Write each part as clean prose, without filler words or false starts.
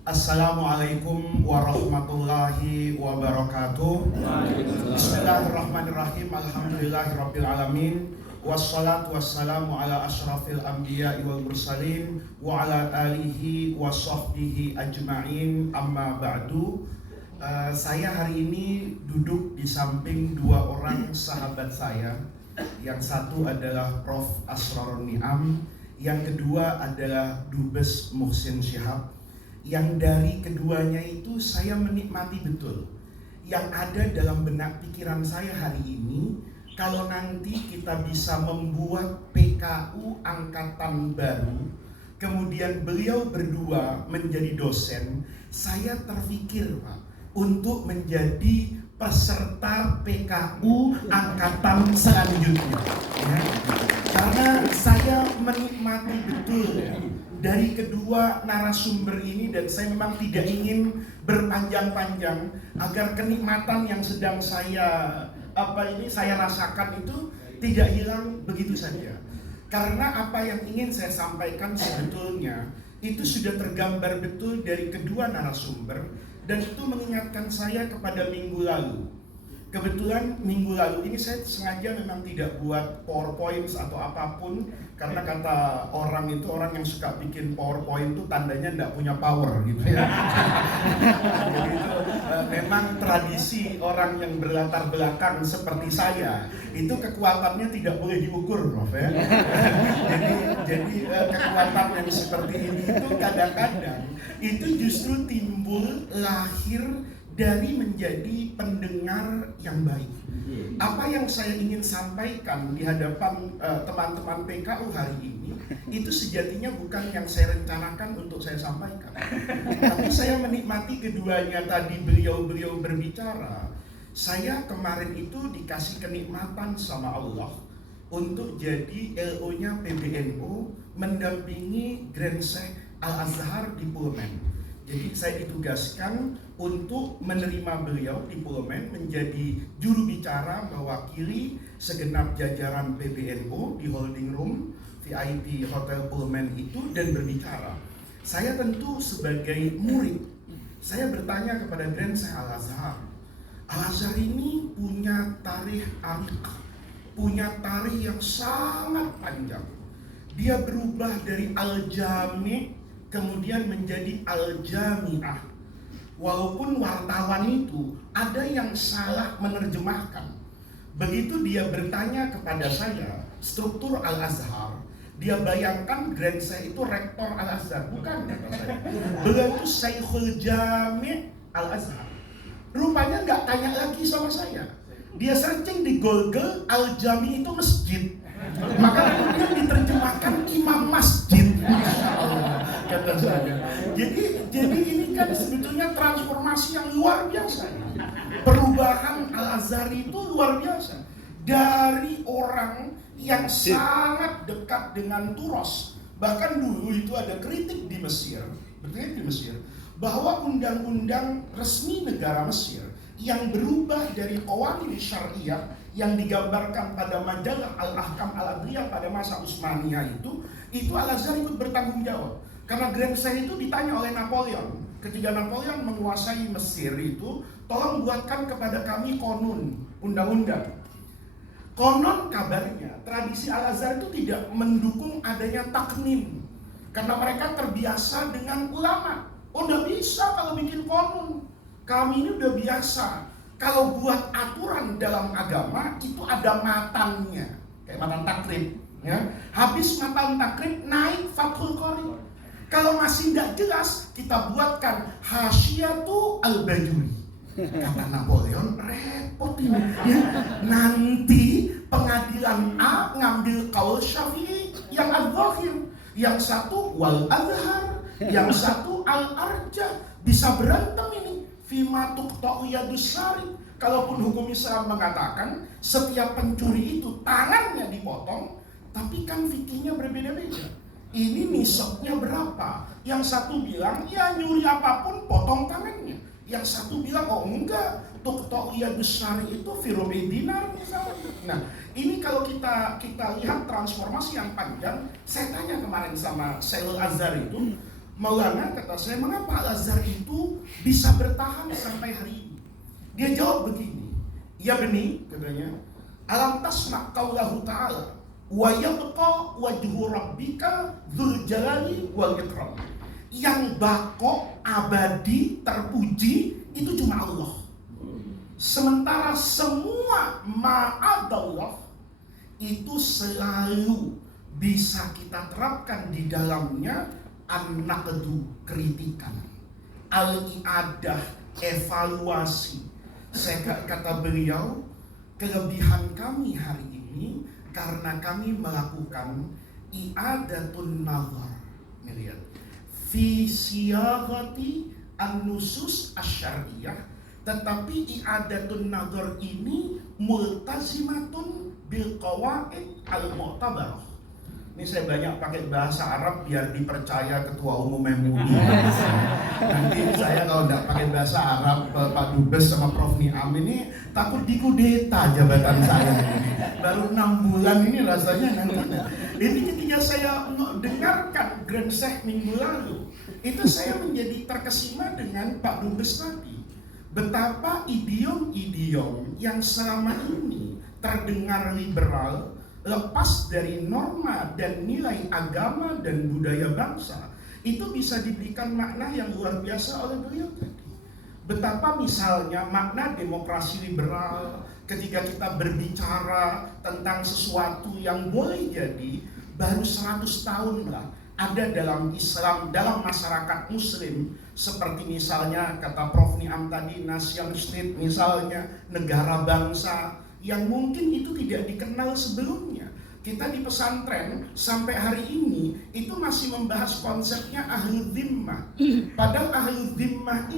Assalamualaikum warahmatullahi wabarakatuh. Bismillahirrahmanirrahim. Alhamdulillahirabbil alamin. Wassalatu wassalamu ala asyrafil anbiya'i wal mursalin wa ala alihi wa sahbihi ajma'in. Amma ba'du. Saya hari ini duduk di samping dua orang sahabat saya. Yang satu adalah Prof. Asrarun Ni'am, yang kedua adalah Dubes Muhsin Syihab. Yang dari keduanya itu saya menikmati betul. Yang ada dalam benak pikiran saya hari ini, kalau nanti kita bisa membuat PKU angkatan baru, kemudian beliau berdua menjadi dosen, saya terpikir Pak, untuk menjadi peserta PKU angkatan selanjutnya ya. Karena saya menikmati betul dari kedua narasumber ini, dan saya memang tidak ingin berpanjang-panjang agar kenikmatan yang sedang saya rasakan itu tidak hilang begitu saja. Karena apa yang ingin saya sampaikan sebetulnya itu sudah tergambar betul dari kedua narasumber, dan itu mengingatkan saya kepada minggu lalu. Kebetulan minggu lalu ini saya sengaja memang tidak buat PowerPoint atau apapun, karena kata orang itu, orang yang suka bikin PowerPoint itu tandanya tidak punya power gitu ya. Jadi itu memang tradisi orang yang berlatar belakang seperti saya, itu kekuatannya tidak boleh diukur, Prof ya. Jadi kekuatan yang seperti ini itu kadang-kadang itu justru timbul lahir dari menjadi pendengar yang baik. Apa yang saya ingin sampaikan di hadapan teman-teman PKU hari ini, itu sejatinya bukan yang saya rencanakan untuk saya sampaikan. Tapi saya menikmati keduanya tadi, beliau berbicara. Saya kemarin itu dikasih kenikmatan sama Allah untuk jadi LO-nya PBNU, mendampingi Grand Sheikh Al-Azhar di Pullman. Jadi saya ditugaskan untuk menerima beliau di Pullman, menjadi juru bicara mewakili segenap jajaran PBNU di holding room VIP Hotel Pullman itu dan berbicara. Saya tentu sebagai murid, saya bertanya kepada Grand Sheikh Al-Azhar. Al-Azhar ini punya tarikh arik, punya tarikh yang sangat panjang. Dia berubah dari Al-Jami' kemudian menjadi Al-Jami'ah. Walaupun wartawan itu ada yang salah menerjemahkan. Begitu dia bertanya kepada saya struktur Al-Azhar, dia bayangkan Grand Sheikh itu rektor Al-Azhar. Bukan, kata saya. Beliau itu Syekhul Jami' Al-Azhar. Rupanya nggak tanya lagi sama saya. Dia searching di Google, Al-Jami' itu masjid. Maka kemudian diterjemahkan imam masjid. Kata saya. Jadi ini kan sebetulnya transformasi yang luar biasa. Perubahan Al-Azhar itu luar biasa. Dari orang yang sangat dekat dengan Turos. Bahkan dulu itu ada kritik di Mesir, bahwa undang-undang resmi negara Mesir yang berubah dari qawanin syariah yang digambarkan pada majalah Al-Ahkam Al-Adliyah pada masa Utsmaniyah itu Al-Azhar ikut bertanggung jawab. Karena Grand Sheikh itu ditanya oleh Napoleon, ketika Napoleon menguasai Mesir itu, tolong buatkan kepada kami konun, undang-undang. Konon kabarnya, tradisi Al-Azhar itu tidak mendukung adanya taknim, karena mereka terbiasa dengan ulama. Oh, udah bisa kalau bikin konun. Kami ini udah biasa. Kalau buat aturan dalam agama itu ada matannya, kayak matan takrib. Ya. Habis matan takrib naik Fathul Qorib. Kalau masih tidak jelas, kita buatkan Hasyatu Al-Bajuri. Kata Napoleon, repot ini. Ya. Nanti pengadilan A ngambil qaul Syafi'i yang Al-Zahir, yang satu Wal Azhar, yang satu Al-Arja. Bisa berantem ini. Fima tuqta'u yadus syari. Kalaupun hukum Islam mengatakan setiap pencuri itu tangannya dipotong, tapi kan fikihnya berbeda-beda. Ini nisabnya berapa? Yang satu bilang, ya nyuri apapun potong tangannya. Yang satu bilang, oh enggak, tuqta'u yadus syari itu fi rubi dinar misalnya. Nah, ini kalau kita lihat transformasi yang panjang, saya tanya kemarin sama Syekhul Azhar itu, Maulana kata saya, mengapa Al-Azhar itu bisa bertahan sampai hari ini? Dia jawab begini, ya Beni, katanya, alam tasma' qaulahu ta'ala wa yabqa wajhu rabbika dzul jalali wal ikram. Yang bako, abadi, terpuji itu cuma Allah. Sementara semua ma'adallah itu selalu bisa kita terapkan di dalamnya an-naqdu, kritikan, al-i'adah, evaluasi. Saya kata beliau, kelebihan kami hari ini karena kami melakukan i'adatun nazar. Ini lihat, fi siyagati an-nusus asy-syar'iyyah, tetapi i'adatun nazar ini multazimatun bil qawaid al-mu'tabarah. Ini saya banyak pakai bahasa Arab biar dipercaya ketua umum MUI. Nanti saya kalau tidak pakai bahasa Arab, Pak Dubes sama Prof Niam ini takut dikudeta jabatan saya. Baru 6 bulan ini rasanya nanti. Ini ketika saya dengarkan Grand Sheikh minggu lalu, itu saya menjadi terkesima dengan Pak Dubes tadi. Betapa idiom-idiom yang selama ini terdengar liberal, lepas dari norma dan nilai agama dan budaya bangsa, itu bisa diberikan makna yang luar biasa oleh beliau tadi. Betapa misalnya makna demokrasi liberal ketika kita berbicara tentang sesuatu yang boleh jadi baru 100 tahun lah ada dalam Islam, dalam masyarakat muslim, seperti misalnya kata Prof Niam tadi, nation state, misalnya negara bangsa, yang mungkin itu tidak dikenal sebelumnya. Kita di pesantren sampai hari ini itu masih membahas konsepnya ahlu dhimmah. Padahal ahlu dhimmah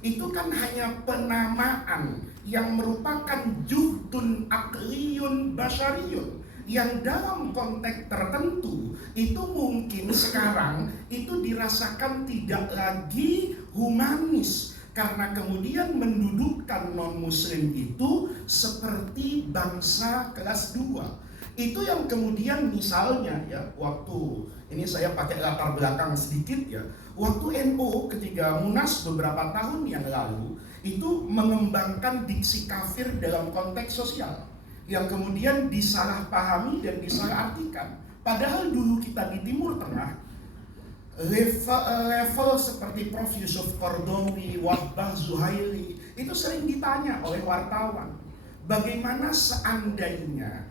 itu kan hanya penamaan yang merupakan juhdun akliyun basyariyun, yang dalam konteks tertentu itu mungkin sekarang itu dirasakan tidak lagi humanis, karena kemudian mendudukkan non-muslim itu seperti bangsa kelas 2. Itu yang kemudian misalnya ya, waktu ini saya pakai latar belakang sedikit ya, waktu NU ketika Munas beberapa tahun yang lalu itu mengembangkan diksi kafir dalam konteks sosial yang kemudian disalahpahami dan disalahartikan. Padahal dulu kita di Timur Tengah level seperti Prof Yusuf Qaradawi, Wahbah Zuhaili itu sering ditanya oleh wartawan, bagaimana seandainya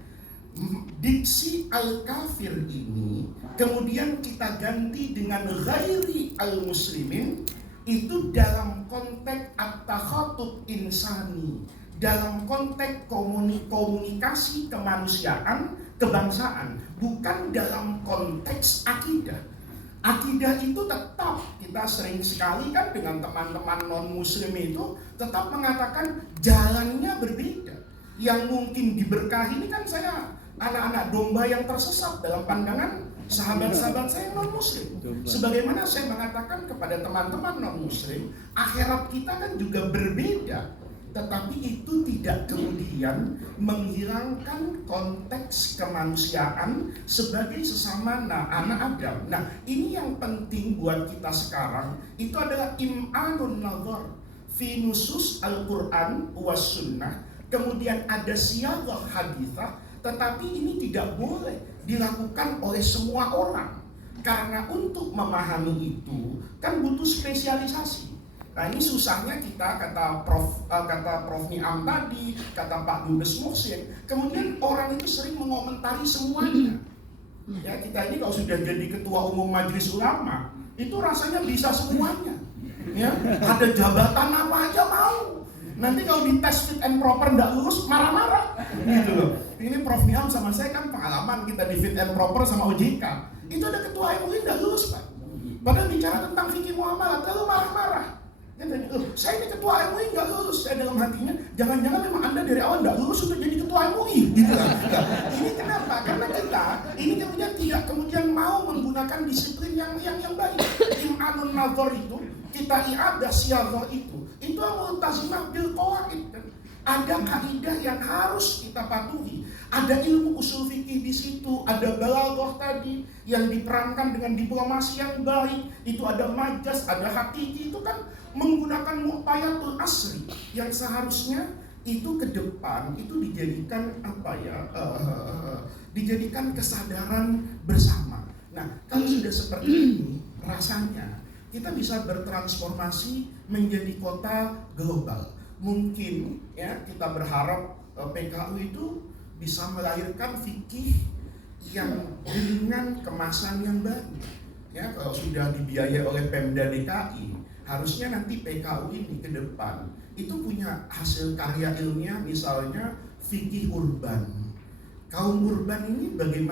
diksi al-kafir ini kemudian kita ganti dengan ghairi al-muslimin, itu dalam konteks at-takhatub insani, dalam konteks komunikasi kemanusiaan, kebangsaan, bukan dalam konteks akidah. Akidah itu tetap, kita sering sekali kan dengan teman-teman non-muslim itu tetap mengatakan jalannya berbeda. Yang mungkin diberkahi ini kan saya anak-anak domba yang tersesat dalam pandangan sahabat-sahabat saya non-muslim. Sebagaimana saya mengatakan kepada teman-teman non-muslim, akhirat kita kan juga berbeda. Tetapi itu tidak kemudian menghilangkan konteks kemanusiaan sebagai sesama anak Adam. Nah, ini yang penting buat kita sekarang, itu adalah im'anun nazar fi nusus Al-Quran was sunnah. Kemudian ada siyagah hadithah, tetapi ini tidak boleh dilakukan oleh semua orang. Karena untuk memahami itu kan butuh spesialisasi. Nah, ini susahnya kita, kata Prof Niam tadi, kata Pak Dubes Muhsin, kemudian orang itu sering mengomentari semuanya. Ya, kita ini kalau sudah jadi ketua umum majelis ulama, itu rasanya bisa semuanya. Ya, ada jabatan apa aja mau. Nanti kalau dites fit and proper nggak lulus, marah-marah gitu loh. Ini Prof Niam sama saya kan pengalaman kita di fit and proper sama OJK. Itu ada ketua MUI nggak lulus, Pak. Padahal bicara tentang fikih muamalat, lalu marah-marah. Saya ini ketua MUI nggak lulus. Saya dalam hatinya, jangan-jangan memang Anda dari awal nggak lulus untuk jadi ketua MUI, gitu kan? Ini kenapa? Karena kita ini kemudian tidak kemudian mau menggunakan disiplin yang baik. Im'anun nazar itu, kita i'adah siyagah itu multazimah bil qawaid. Ada kaidah yang harus kita patuhi. Ada ilmu usul fikih di situ, ada balaghah tadi yang diperankan dengan diplomasi yang baik, itu ada majas, ada hakiki, itu kan menggunakan muqtayatul asri yang seharusnya itu ke depan itu dijadikan dijadikan kesadaran bersama. Nah, kalau sudah seperti ini, rasanya kita bisa bertransformasi menjadi kota global. Mungkin ya kita berharap PKU itu bisa melahirkan fikih yang dengan kemasan yang baru. Ya, kalau sudah dibiayai oleh Pemda DKI, harusnya nanti PKU ini ke depan itu punya hasil karya ilmiah, misalnya fikih urban. Kaum urban ini bagaimana